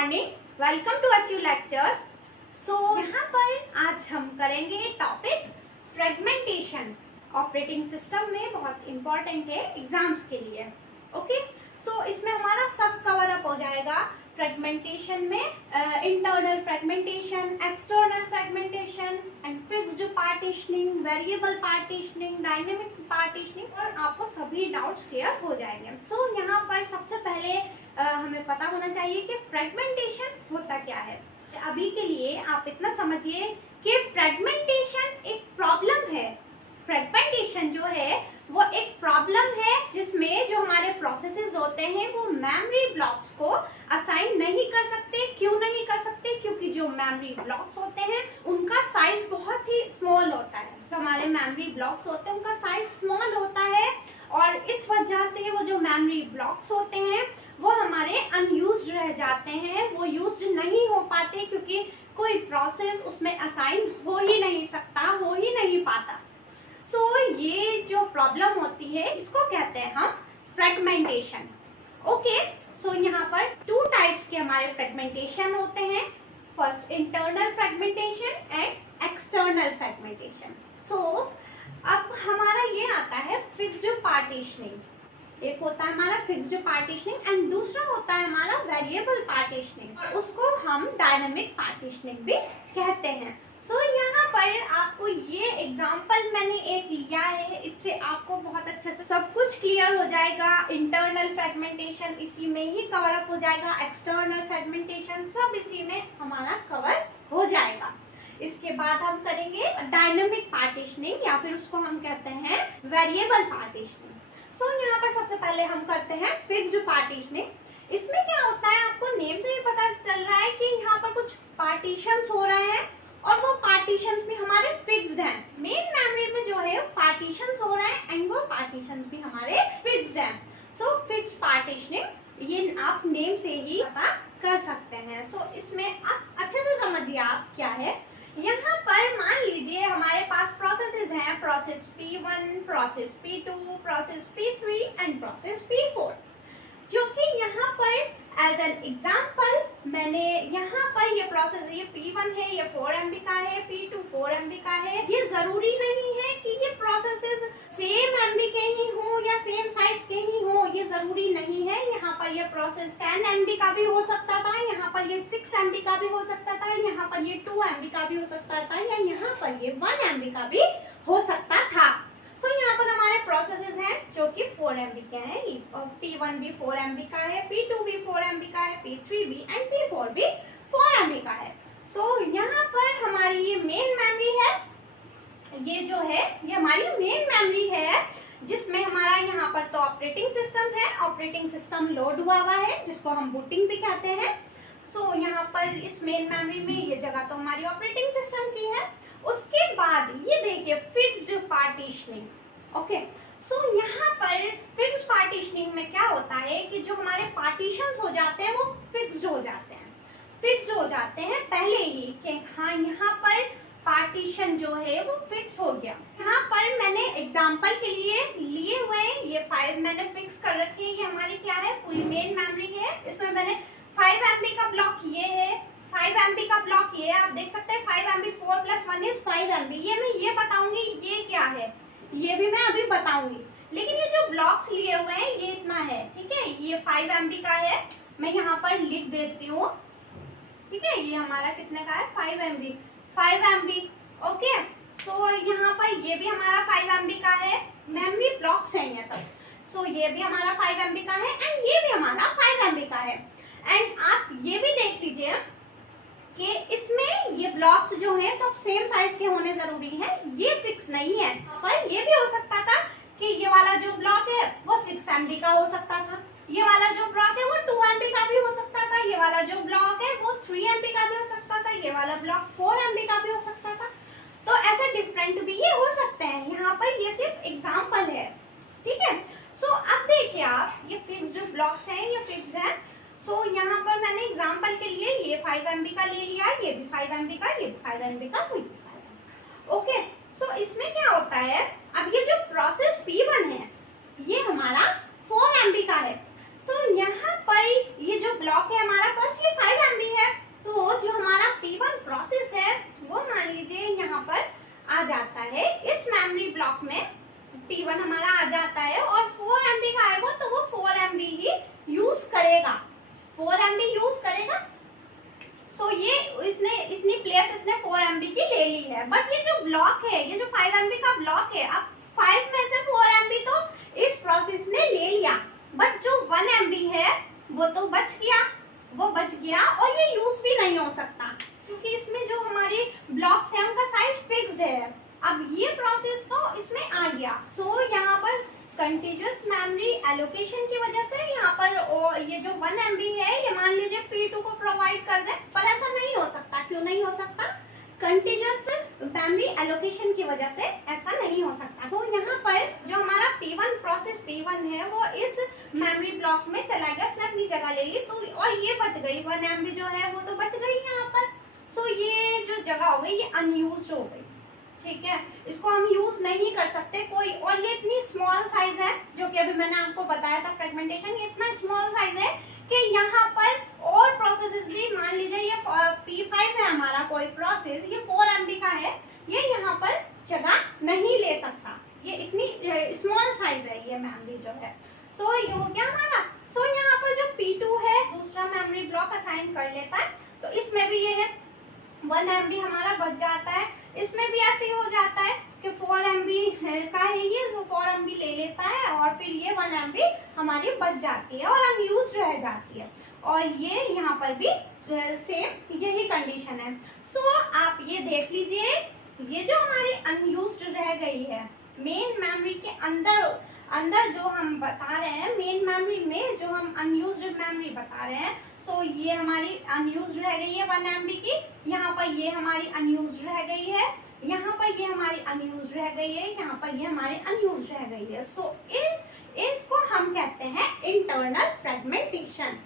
Morning, welcome to SU lectures. यहाँ पर आज हम करेंगे टॉपिक फ्रेगमेंटेशन। ऑपरेटिंग सिस्टम में बहुत इंपॉर्टेंट है एग्जाम्स के लिए। ओके, सो इसमें हमारा सब कवर अप हो जाएगा। फ्रेगमेंटेशन में internal fragmentation, external fragmentation and fixed partitioning, variable partitioning, dynamic partitioning, और आपको सभी डाउट्स क्लियर हो जाएंगे। सो यहाँ पर सबसे पहले हमें पता होना चाहिए कि फ्रेगमेंटेशन होता क्या है। अभी के लिए आप इतना समझिए कि फ्रेगमेंटेशन एक प्रॉब्लम है। फ्रेगमेंटेशन जो है वो एक प्रॉब्लम है जिसमें जो हमारे प्रोसेसेस होते हैं वो मेमोरी ब्लॉक्स को असाइन नहीं कर सकते। क्यों नहीं कर सकते? क्योंकि जो मेमोरी ब्लॉक्स होते हैं उनका साइज बहुत ही स्मॉल होता है। जो हमारे मेमोरी ब्लॉक्स होते हैं उनका साइज स्मॉल होता है, और इस वजह से वो जो मेमोरी ब्लॉक्स होते हैं वो हमारे अनयूज्ड रह जाते हैं, वो यूज्ड नहीं हो पाते, क्योंकि कोई प्रोसेस उसमें असाइन हो ही नहीं सकता, हो ही नहीं पाता। सो ये जो प्रॉब्लम होती है इसको कहते हैं हम फ्रेगमेंटेशन। ओके, सो यहाँ पर टू टाइप्स के हमारे फ्रेगमेंटेशन होते हैं। First internal fragmentation and external fragmentation. So अब हमारा ये आता है फिक्स्ड पार्टीशनिंग। एक होता है हमारा फिक्स्ड पार्टीशनिंग एंड दूसरा होता है हमारा वेरिएबल पार्टीशनिंग, और उसको हम डायनेमिक पार्टीशनिंग भी कहते हैं। सो यहाँ पर आपको ये एग्जांपल मैंने एक लिया है, इससे आपको बहुत अच्छे से सब कुछ क्लियर हो जाएगा। इंटरनल फ्रेगमेंटेशन इसी में ही कवर अप हो जाएगा, एक्सटर्नल फ्रेगमेंटेशन सब इसी में हमारा कवर हो जाएगा। इसके बाद हम करेंगे डायनेमिक पार्टीशनिंग, या फिर उसको हम कहते हैं वेरिएबल पार्टीशनिंग। सो यहाँ पर सबसे पहले हम करते हैं फिक्स्ड पार्टीशनिंग। इसमें क्या होता है, आपको नेम से ही पता चल रहा है कि यहाँ पर कुछ पार्टीशंस हो रहे हैं, और वो पार्टीशंस भी हमारे फिक्स्ड हैं। मेन मेमोरी में जो है पार्टीशंस हो रहे हैं एंड वो पार्टीशंस भी हमारे फिक्स्ड हैं। सो फिक्स्ड पार्टीशनिंग ये आप नेम से ही पता कर सकते हैं। सो इसमें आप अच्छे से समझिए आप क्या है। यहाँ पर मान लीजिए हमारे पास प्रोसेसेस हैं, process P1, process P2, process P3 and process P4, जो कि यहाँ पर एज एन एग्जाम्पल मैंने यहाँ पर ये प्रोसेस, ये P1 है, ये 4 MB का है, P2 4 MB का है। ये जरूरी नहीं है कि ये प्रोसेसेस सेम MB के ही हो या सेम साइज के ही हो, ये जरूरी नहीं है। यहाँ पर ये प्रोसेस 10 MB का भी हो सकता था, यहाँ पर ये 6 MB का भी हो सकता था, यहाँ पर ये 2 MB का भी हो सकता था, या यहाँ पर ये 1 MB का भी हो सकता था। सो यहाँ पर हमारे प्रोसेसेस हैं जो कि 4 MB के हैं। P1 भी 4 MB का है, P2 भी 4 MB का है, P3 भी एंड P4 भी 4 MB का है। सो यहाँ पर हमारी ये मेन मेमोरी है, ये जो है ये हमारी मेन मेमोरी है, जिसमें हमारा यहाँ पर तो ऑपरेटिंग सिस्टम है। ऑपरेटिंग सिस्टम लोड हुआ है जिसको हम बूटिंग भी कहते हैं। सो यहाँ पर इस मेन मेमोरी में ये जगह तो हमारी ऑपरेटिंग सिस्टम की है। उसके बाद ये देखिए फिक्स्ड पार्टीशनिंग। ओके, सो यहाँ पर फिक्स्ड पार्टीशनिंग में क्या होता है कि जो हमारे पार्टीशंस हो जाते हैं वो फिक्स्ड हो जाते हैं, फिक्स्ड हो जाते हैं पहले ही कि हाँ यहाँ पर पार्टीशन जो है वो फिक्स हो गया। यहाँ पर मैंने एग्जांपल के लिए हुए हैं, ये 5 मैंने फिक्स कर रखे हैं। ये हमारी क्या है, पूरी मेन मेमोरी है। इसमें मैंने 5 MB का ब्लॉक ये है, 5 MB का ब्लॉक ये है, आप देख सकते हैं 5 MB 4 + 1 = 5 MB। ये मैं ये बताऊंगी ये क्या है, ये भी मैं अभी बताऊंगी, लेकिन ये जो ब्लॉक्स लिए हुए हैं ये इतना है। ठीक है, ये 5 MB का है, मैं यहाँ पर लिख देती हूँ। ठीक है, ये हमारा कितने का है, 5 MB। ओके, सो यहाँ पर ये भी हमारा 5 MB का है। मेमोरी ब्लॉक्स हैं ये सब। सो ये भी हमारा 5 MB का है एंड ये भी हमारा 5 MB का है। एंड आप ये भी देख लीजिए कि इसमें ये ब्लॉक्स जो है सब सेम साइज के होने जरूरी है, ये फिक्स नहीं है। पर ये भी हो सकता था कि ये वाला जो ब्लॉक है वो 6 MB का हो सकता था, ये वाला जो ब्लॉक है वो 2 MB का भी हो सकता था, ये वाला जो ब्लॉक है वो 3 MB का भी हो सकता था, ये वाला ब्लॉक 4 MB का भी हो सकता था। तो ऐसे डिफरेंट भी ये हो सकते हैं। यहाँ पर ये सिर्फ एग्जाम्पल है। ठीक है, सो अब देखिए आप, ये फिक्स्ड ब्लॉक्स हैं, ये फिक्स्ड है। सो यहाँ पर मैंने एग्जाम्पल के लिए ये 5 MB का ले लिया, ये भी 5 MB का, ये भी 5 MB का, ये भी 5 MB। ओके, सो इसमें क्या होता है, अब ये जो प्रोसेस P1 है ये हमारा 4 MB का है। सो यहाँ पर ये जो ब्लॉक है हमारा, फर्स्ट ये 5 MB करेगा। सो ये इसने इतनी प्लेस इसने 4 MB की ले ली है, बट ये जो ब्लॉक है, ये जो 5 MB का ब्लॉक है, अब 5 में से 4 MB तो इस प्रोसेस ने ले लिया, बट जो 1 MB है वो तो बच गया और ये यूज भी नहीं हो सकता, क्योंकि इसमें जो हमारी ब्लॉक्स है उनका साइज फिक्स्ड है। अब ये प्रोसेस तो इसमें आ गया। सो यहाँ पर कंटीन्यूअस मेमोरी एलोकेशन की वजह से यहाँ पर ये जो 1 MB है ये मान लीजिए P2 को प्रोवाइड कर दे, पर ऐसा नहीं हो सकता। क्यों नहीं हो सकता? कंटीन्यूअस मेमोरी एलोकेशन की वजह से ऐसा नहीं हो सकता। तो यहाँ पर जो हमारा P1 प्रोसेस P1 है वो इस मेमोरी ब्लॉक में चला गया, उसने अपनी जगह ले ली, तो और ये बच गई 1 MB जो है वो तो बच गई यहाँ पर। सो ये जो जगह हो गई ये अनयूज्ड हो गई, ठीक है, इसको हम यूज नहीं कर सकते कोई। और ये इतनी स्मॉल साइज है, जो कि अभी मैंने आपको बताया था फ्रेगमेंटेशन, ये इतना स्मॉल साइज है कि यहाँ पर और प्रोसेसेस भी, मान लीजिए ये P5 है हमारा कोई प्रोसेस, ये 4 MB का है, ये यहाँ पर जगह नहीं ले सकता, ये इतनी स्मॉल साइज है ये मेमोरी जो है। सो ये हो गया हमारा। सो यहाँ पर जो P2 है दूसरा मेमोरी ब्लॉक असाइन कर लेता है, तो इसमें भी ये है 1 MB हमारा बच जाता है। इसमें भी ऐसे ही हो जाता है कि 4 MB का है ये, जो 4 MB ले लेता है और फिर ये 1 MB हमारी बच जाती है और अनयूज्ड रह जाती है। और ये यहाँ पर भी सेम यही कंडीशन है। सो आप ये देख लीजिए, ये जो हमारी अनयूज्ड रह गई है मेन मेमोरी के अंदर जो हम बता रहे हैं, मेन मेमोरी में जो हम अनयूज्ड मेमोरी बता रहे हैं, सो ये हमारी अनयूज्ड रह गई है 1 MB की, यहाँ पर ये हमारी अनयूज्ड रह गई है, यहाँ पर ये हमारी अनयूज्ड रह गई है, यहाँ पर ये हमारी अनयूज्ड रह गई है। सो इसको हम कहते हैं इंटरनल फ्रेगमेंटेशन।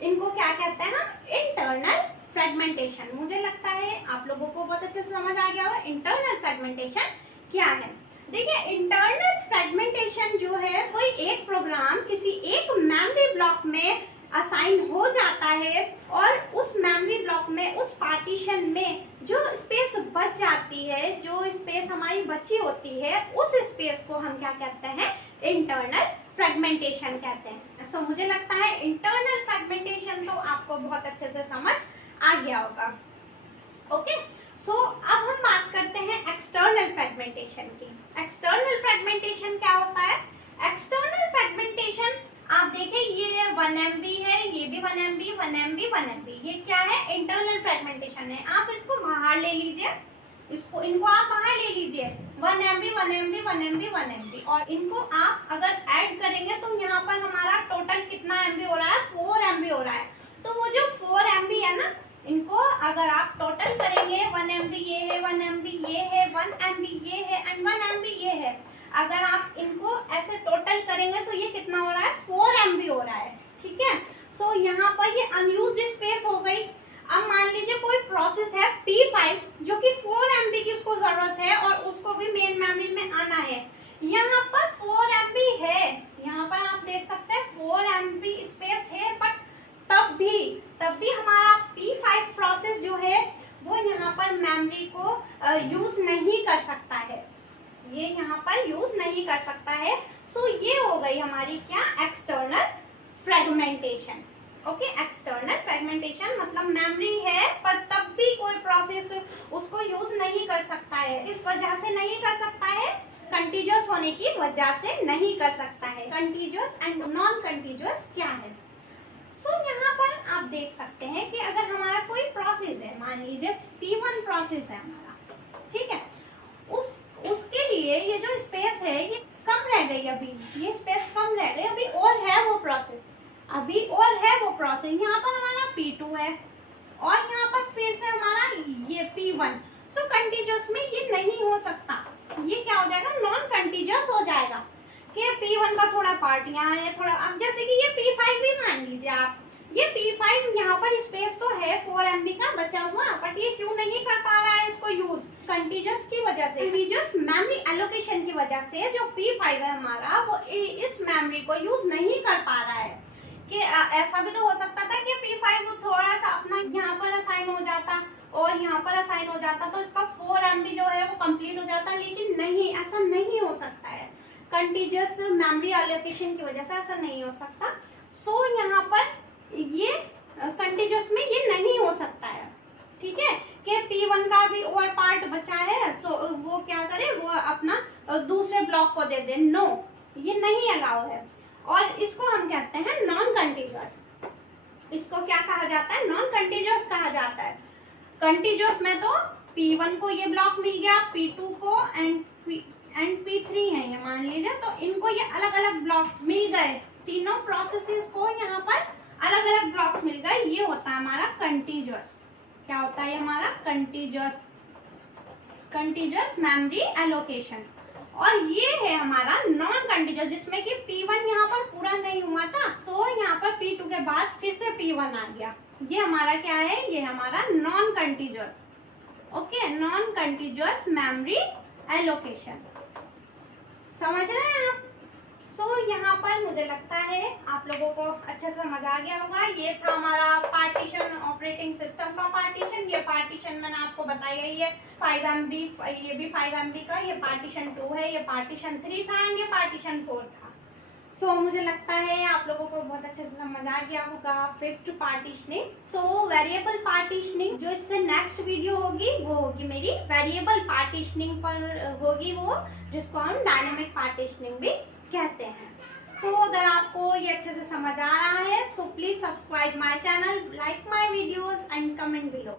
इनको क्या कहते हैं हम? Internal fragmentation. मुझे लगता है आप लोगों को बहुत अच्छे से समझ आ गया होगा इंटरनल फ्रेगमेंटेशन क्या है। देखिए, इंटरनल फ्रेगमेंटेशन जो है कोई एक प्रोग्राम किसी एक मेमोरी ब्लॉक में असाइन हो जाता है और उस मेमोरी ब्लॉक में, उस पार्टीशन में जो स्पेस बच जाती है, जो स्पेस हमारी बची होती है, उस स्पेस को हम क्या कहते हैं? इंटरनल फ्रेगमेंटेशन कहते हैं। सो मुझे लगता है इंटरनल फ्रेगमेंटेशन तो आपको बहुत अच्छे से समझ आ गया होगा। ओके, सो अब हम बात करते हैं एक्सटर्नल फ्रेगमेंटेशन की। एक्सटर्नल फ्रेगमेंटेशन क्या होता है? एक्सटर्नल फ्रेगमेंटेशन आप देखें, ये 1 MB है, ये भी 1 MB, 1 MB, 1 MB, ये क्या है? इंटरनल फ्रेगमेंटेशन है। आप इसको बाहर ले लीजिए, इनको आप बाहर ले लीजिए, 1 MB, 1 MB, 1 MB, 1 MB, और इनको आप अगर ऐड करेंगे तो यहाँ पर हमारा टोटल कितना MB हो रहा है? 4 MB हो रहा है। तो वो जो 4 MB है ना, इनको अगर आप टोटल करेंगे, 1 MB ये है, 1 MB ये है, 1 MB ये है एंड 1 MB ये है, अगर आप इनको ऐसे टोटल करेंगे तो ये कितना हो रहा है? 4 MB हो रहा है, ठीक है। सो यहाँ पर ये अनयूज्ड स्पेस हो गई। अब मान लीजिए कोई प्रोसेस है P5 जो कि 4 MB की उसको जरूरत है और उसको भी मेन मेमोरी में आना है। यहाँ पर 4 MB है, यहाँ पर आप देख सकते हैं 4 MB स्पेस है, बट तब भी हमारा P5 प्रोसेस जो है वो यहाँ पर मेमोरी को यूज नहीं कर सकता है, ये यहाँ पर यूज नहीं कर सकता है। सो ये हो गई हमारी क्या? External fragmentation. Okay, external fragmentation मतलब मेमोरी है पर तब भी कोई प्रोसेस उसको यूज नहीं कर सकता है। इस वजह से नहीं कर सकता है, कंटीन्यूअस होने की वजह से नहीं कर सकता है। कंटीन्यूअस एंड नॉन कंटीन्यूअस क्या है? सो यहाँ पर आप देख सकते हैं कि अगर हमारा कोई प्रोसेस है, मान लीजिए P1 प्रोसेस है हमारा, ठीक है, उसके लिए ये जो स्पेस है ये कम रह गई, अभी ये स्पेस कम रह गई, अभी और है वो प्रोसेस, अभी और है वो प्रोसेस। यहाँ पर हमारा P2 है और यहाँ पर फिर से हमारा ये P1। सो कंटीन्यूअस में ये नहीं हो सकता, ये क्या हो जाएगा? नॉन कंटीन्यूअस हो जाएगा कि P1 का थोड़ा पार्ट यहाँ है, थोड़ा, अब जैसे कि ये P5 भी मान लीजिए आप, ये P5 यहाँ पर स्पेस तो है 4 MB का बचा हुआ, बट ये क्यों नहीं कर पा रहा है इसको यूज? कंटीन्यूअस की वजह से, कंटीन्यूअस मेमोरी एलोकेशन की वजह से जो P5 है हमारा वो इस मेमोरी को यूज नहीं कर पा रहा है। कि ऐसा भी तो हो सकता था कि P5 थोड़ा सा अपना यहाँ पर असाइन हो जाता और यहाँ पर असाइन हो जाता तो इसका 4 MB जो है वो कंप्लीट हो जाता, लेकिन नहीं, ऐसा नहीं हो सकता है। कंटीन्यूअस मेमोरी एलोकेशन की वजह से ऐसा नहीं हो सकता। सो यहाँ पर ये कंटीन्यूअस ब्लॉक को दे दे, नो, ये नहीं अलाउ है। और इसको हम कहते हैं नॉन कंटीन्यूअस। इसको क्या कहा जाता है? नॉन कंटीन्यूअस कहा जाता है। कंटीन्यूअस में तो P1 को ये ब्लॉक मिल गया, P2 को एंड P3 है ये मान लीजिए, तो इनको ये अलग अलग ब्लॉक्स मिल गए, तीनों प्रोसेसेस को यहाँ पर अलग अलग ब्लॉक्स मिल गए, ये होता है हमारा कंटीन्यूअस। क्या होता है हमारा? Continuous memory allocation. और ये है हमारा नॉन कंटीन्यूअस, जिसमें कि P1 यहाँ पर पूरा नहीं हुआ था, तो यहाँ पर P2 के बाद फिर से P1 आ गया। ये हमारा क्या है? ये हमारा non continuous. Okay, non continuous memory allocation, समझ रहे हैं आप? यहाँ पर मुझे लगता है आप लोगों को अच्छे से समझ आ गया होगा। ये था हमारा पार्टीशन, ऑपरेटिंग सिस्टम का पार्टीशन। ये पार्टीशन मैंने आपको बताई है, ये 5 MB, ये भी 5 MB का, ये पार्टीशन 2 है, ये पार्टीशन 3 था एंड ये पार्टीशन 4 था। मुझे लगता है आप लोगों को बहुत अच्छे से समझ आ गया होगा फिक्स्ड पार्टीशनिंग। वेरिएबल पार्टीशनिंग जो इससे नेक्स्ट वीडियो होगी वो होगी मेरी वेरिएबल पार्टीशनिंग पर होगी, वो जिसको हम डायनेमिक पार्टीशनिंग भी कहते हैं। अगर आपको ये अच्छे से समझ आ रहा है, so please subscribe my channel, like my videos and comment below.